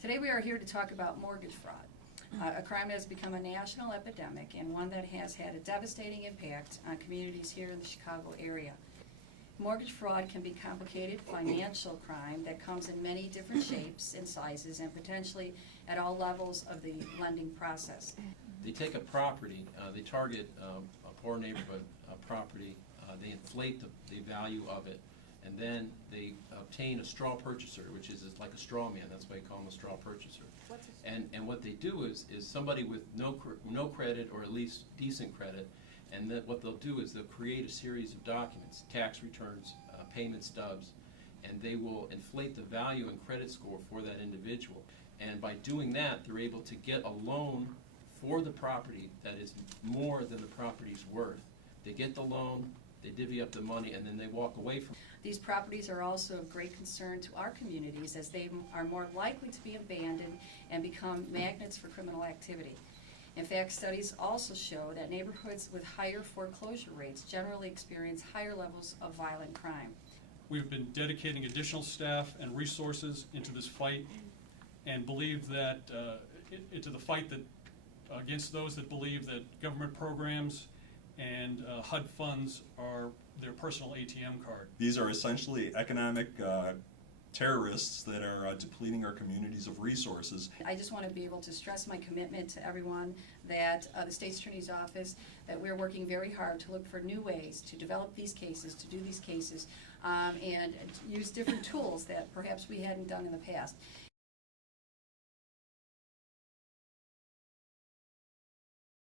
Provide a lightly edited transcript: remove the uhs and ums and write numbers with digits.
Today we are here to talk about mortgage fraud, a crime that has become a national epidemic and one that has had a devastating impact on communities here in the Chicago area. Mortgage fraud can be a complicated financial crime that comes in many different shapes and sizes and potentially at all levels of the lending process. They take a property, they target a poor neighborhood property, they inflate the value of it, and then they obtain a straw purchaser, which is like a straw man. That's why they call them a straw purchaser. And what they do is somebody with no credit or at least decent credit, and that what they'll do is they'll create a series of documents, tax returns, payment stubs, and they will inflate the value and credit score for that individual. And by doing that, they're able to get a loan for the property that is more than the property's worth. They get the loan, they divvy up the money, and then they walk away from it. These properties are also of great concern to our communities as they are more likely to be abandoned and become magnets for criminal activity. In fact, studies also show that neighborhoods with higher foreclosure rates generally experience higher levels of violent crime. We've been dedicating additional staff and resources into this fight and believe that into the fight that against those that believe that government programs and HUD funds are their personal ATM card. These are essentially economic terrorists that are depleting our communities of resources. I just want to be able to stress my commitment to everyone that the State's Attorney's Office, that we're working very hard to look for new ways to develop these cases, to do these cases, and use different tools that perhaps we hadn't done in the past.